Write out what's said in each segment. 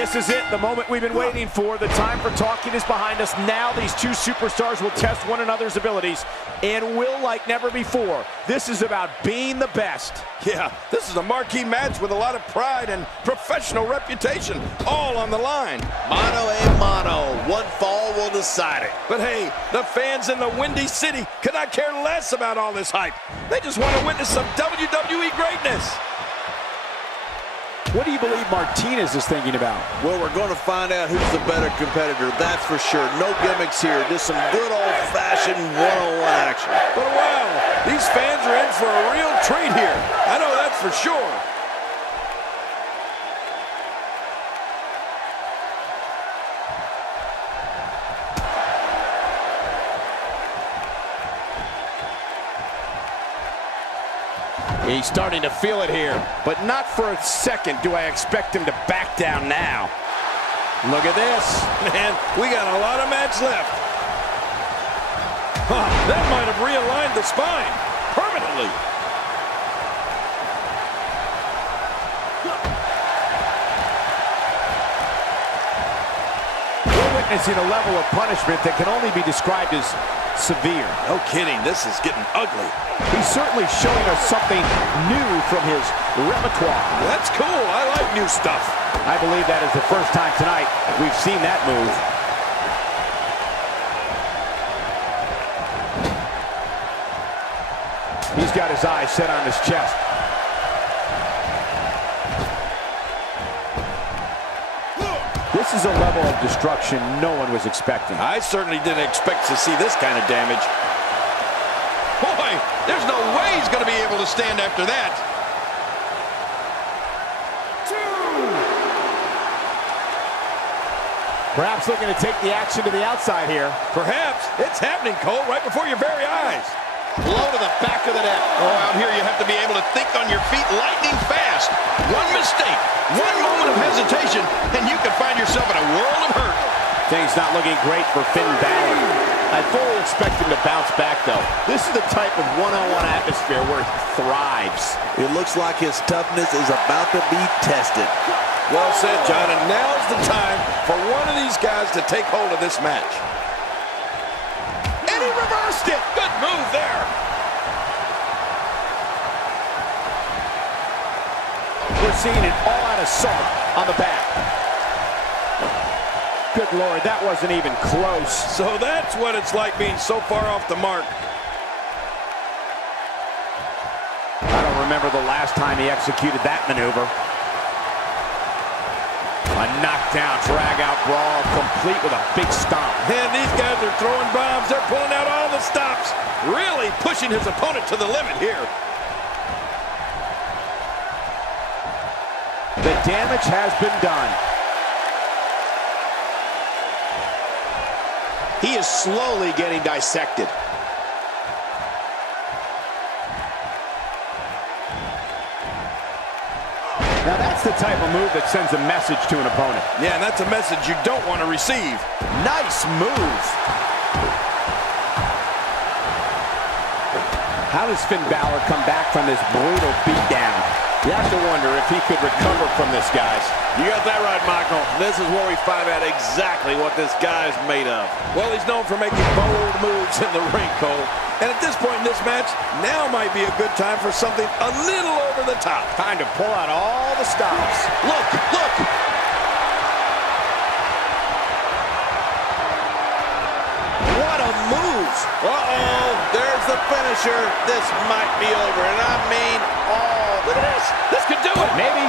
This is it, the moment we've been waiting for. The time for talking is behind us. Now these two superstars will test one another's abilities and will like never before. This is about being the best. Yeah, this is a marquee match with a lot of pride and professional reputation, all on the line. Mano a mano, one fall will decide it. But hey, the fans in the Windy City could not care less about all this hype. They just want to witness some WWE greatness. What do you believe Martinez is thinking about? Well, we're going to find out who's the better competitor, that's for sure. No gimmicks here, just some good old-fashioned one-on-one action. But wow, these fans are in for a real treat here. I know that's for sure. He's starting to feel it here, but not for a second do I expect him to back down now. Look at this. Man, we got a lot of match left. Huh, that might have realigned the spine permanently. We're witnessing a level of punishment that can only be described as severe. No kidding, this is getting ugly. He's certainly showing us something new from his repertoire. That's cool, I like new stuff. I believe that is the first time tonight we've seen that move. He's got his eyes set on his chest. This is a level of destruction no one was expecting. I certainly didn't expect to see this kind of damage. Boy, there's no way he's going to be able to stand after that. Perhaps looking to take the action to the outside here. Perhaps. It's happening, Cole, right before your very eyes. Blow to the back of the neck. Oh, out here you have to be able to think on your feet lightning fast. One mistake, one moment of hesitation, and you can find yourself in a world of hurt. Things not looking great for Finn Balor. I fully expect him to bounce back, though. This is the type of one-on-one atmosphere where he thrives. It looks like his toughness is about to be tested. Well said, John, and now's the time for one of these guys to take hold of this match. And he reversed it! Good move there! We're seeing an all-out assault on the back. Good Lord, that wasn't even close. So that's what it's like being so far off the mark. I don't remember the last time he executed that maneuver. A knockdown, drag-out brawl, complete with a big stomp. And these guys are throwing bombs. They're pulling out all the stops. Really pushing his opponent to the limit here. The damage has been done. He is slowly getting dissected. Now that's the type of move that sends a message to an opponent. Yeah, and that's a message you don't want to receive. Nice move. How does Finn Balor come back from this brutal beatdown? You have to wonder if he could recover from this, guys. You got that right, Michael. This is where we find out exactly what this guy's made of. Well, he's known for making bold moves in the ring, Cole. And at this point in this match, now might be a good time for something a little over the top. Time to pull out all the stops. Look, look! What a move! Uh-oh, there's the finisher. This might be over, and I mean all. Look at this. This could do it. Maybe.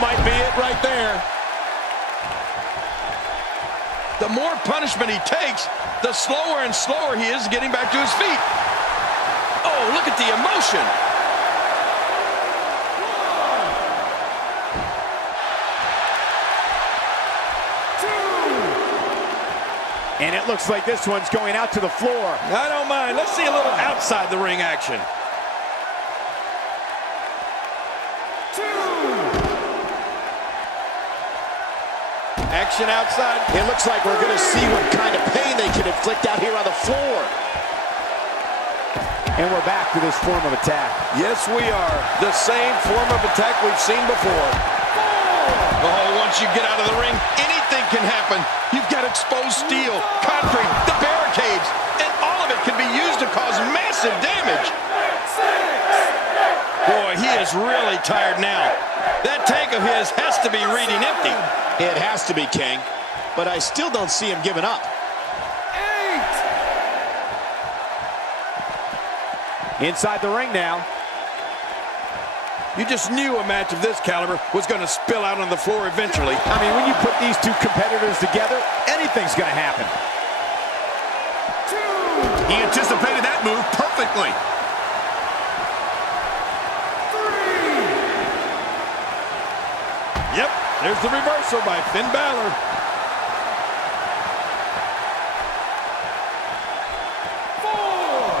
Might be it right there. The more punishment he takes, the slower and slower he is getting back to his feet. Oh, look at the emotion. And it looks like this one's going out to the floor. I don't mind. Let's see a little outside the ring action. action outside. It looks like we're going to see what kind of pain they can inflict out here on the floor. And we're back to this form of attack. Yes, we are. The same form of attack we've seen before. Oh, once you get out of the ring, anything can happen. You've got exposed steel, concrete, the barricades, and all of it can be used to cause massive damage. Boy, he is really tired now. That tank of his has to be reading empty. It has to be, King. But I still don't see him giving up. Inside the ring now. You just knew a match of this caliber was going to spill out on the floor eventually. I mean, when you put these two competitors together, anything's going to happen. He anticipated that move perfectly. Yep, there's the reversal by Finn Balor.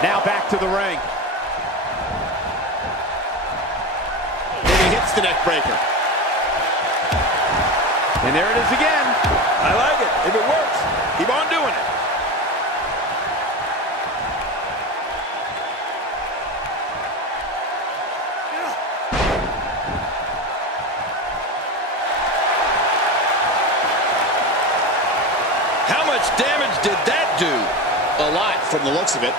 Now back to the ring. The neck breaker. And there it is again. I like it. If it works, keep on doing it. How much damage did that do? A lot from the looks of it.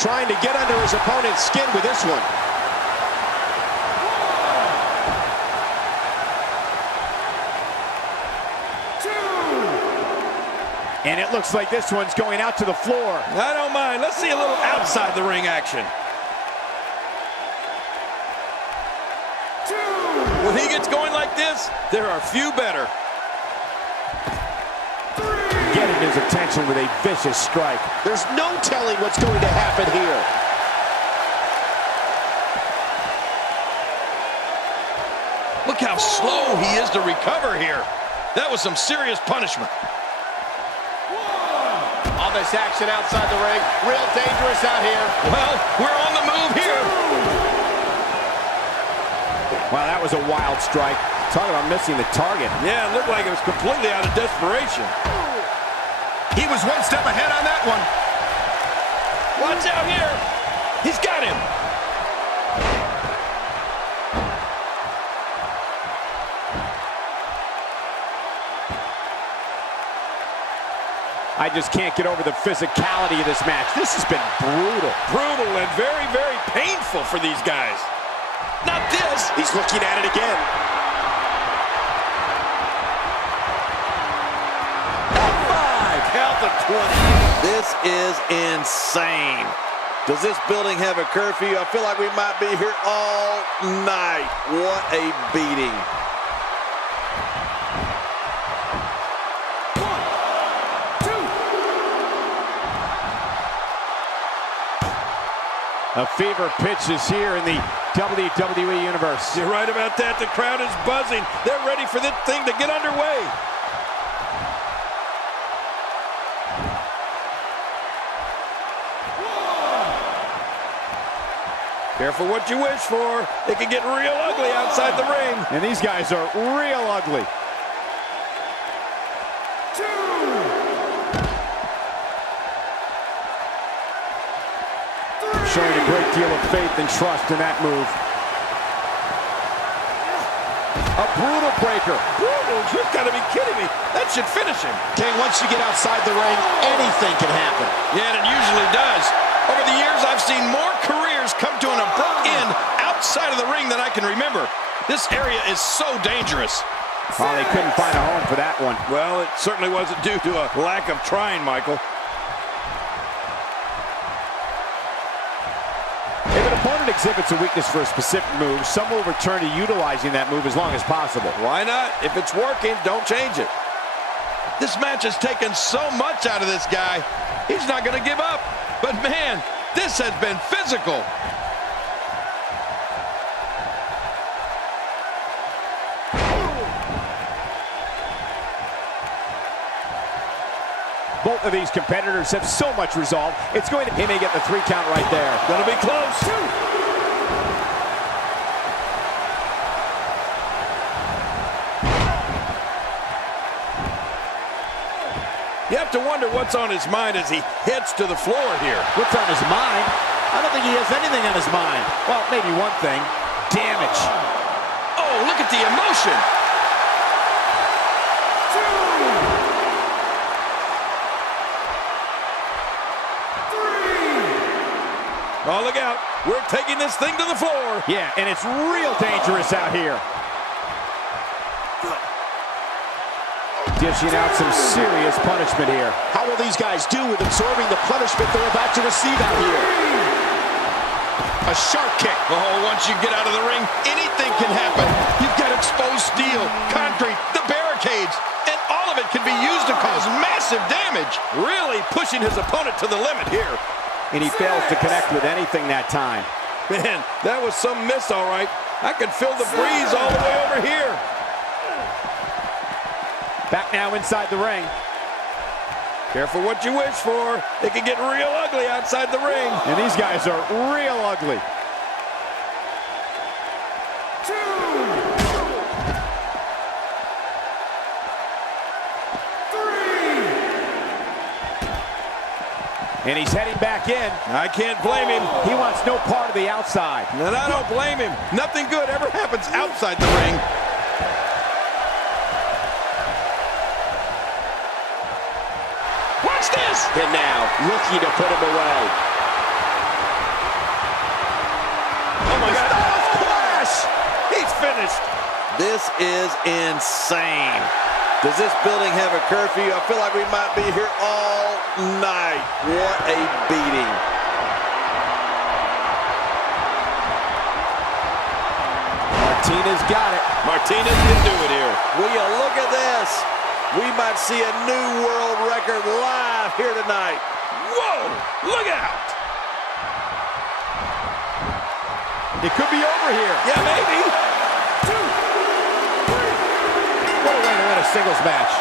Trying to get under his opponent's skin with this one. And it looks like this one's going out to the floor. I don't mind. Let's see a little outside the ring action. When he gets going like this, there are few better. Getting his attention with a vicious strike. There's no telling what's going to happen here. Look how slow he is to recover here. That was some serious punishment. All this action outside the ring, real dangerous out here. Well, we're on the move here. Wow, that was a wild strike. Talk about missing the target. Yeah, it looked like it was completely out of desperation. He was one step ahead on that one. Watch out here. He's got him. I just can't get over the physicality of this match. This has been brutal. Brutal and very, very painful for these guys. Not this. He's looking at it again. Count the 20. This is insane. Does this building have a curfew? I feel like we might be here all night. What a beating. A fever pitch is here in the WWE Universe. You're right about that. The crowd is buzzing. They're ready for this thing to get underway. Careful what you wish for. It can get real ugly outside the ring. And these guys are real ugly. Showing a great deal of faith and trust in that move. A brutal breaker. Brutal? You've got to be kidding me. That should finish him. King, once you get outside the ring, anything can happen. Yeah, and it usually does. Over the years, I've seen more careers come to an abrupt end outside of the ring than I can remember. This area is so dangerous. Oh, they couldn't find a home for that one. Well, it certainly wasn't due to a lack of trying, Michael. If an opponent exhibits a weakness for a specific move, some will return to utilizing that move as long as possible. Why not? If it's working, don't change it. This match has taken so much out of this guy. He's not going to give up. But man, this has been physical. Both of these competitors have so much resolve. It's going to, he may get the 3 count right there. Gonna be close. You have to wonder what's on his mind as he heads to the floor here. What's on his mind? I don't think he has anything on his mind. Well, maybe one thing. Damage. Oh, look at the emotion. Oh, look out. We're taking this thing to the floor. Yeah, and it's real dangerous out here. Dishing out some serious punishment here. How will these guys do with absorbing the punishment they're about to receive out here? A sharp kick. Oh, once you get out of the ring, anything can happen. You've got exposed steel, concrete, the barricades, and all of it can be used to cause massive damage. Really pushing his opponent to the limit here. And he fails to connect with anything that time. Man, that was some miss, all right. I could feel the breeze all the way over here. Back now inside the ring. Careful what you wish for. It can get real ugly outside the ring. And these guys are real ugly. And he's heading back in. I can't blame him. He wants no part of the outside. And I don't blame him. Nothing good ever happens outside the ring. Watch this! And now, looking to put him away. Oh my God! Oh, splash! He's finished. This is insane. Does this building have a curfew? I feel like we might be here all night. What a beating. Martinez got it. Martinez can do it here. Will you look at this? We might see a new world record live here tonight. Whoa! Look out! It could be over here. Yeah, maybe. What a way to win a singles match.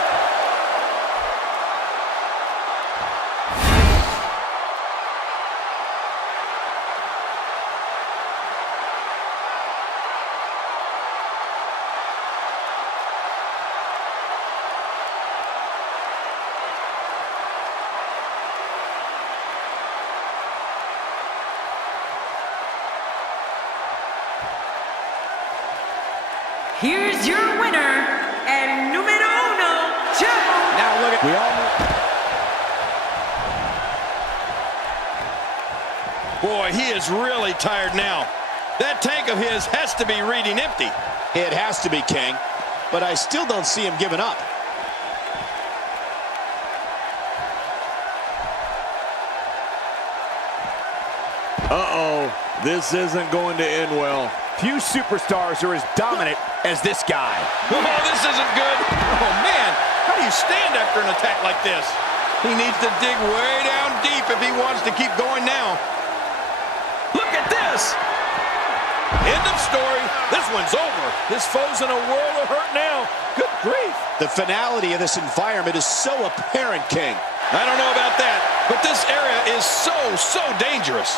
Here's your winner, and numero uno, Joe. Now look at, we all know. Boy, he is really tired now. That tank of his has to be reading empty. It has to be, King. But I still don't see him giving up. Uh-oh, this isn't going to end well. Few superstars are as dominant as this guy. Oh, this isn't good. Oh, man, how do you stand after an attack like this? He needs to dig way down deep if he wants to keep going now. Look at this. End of story. This one's over. This foe's in a world of hurt now. Good grief. The finality of this environment is so apparent, King. I don't know about that, but this area is so dangerous.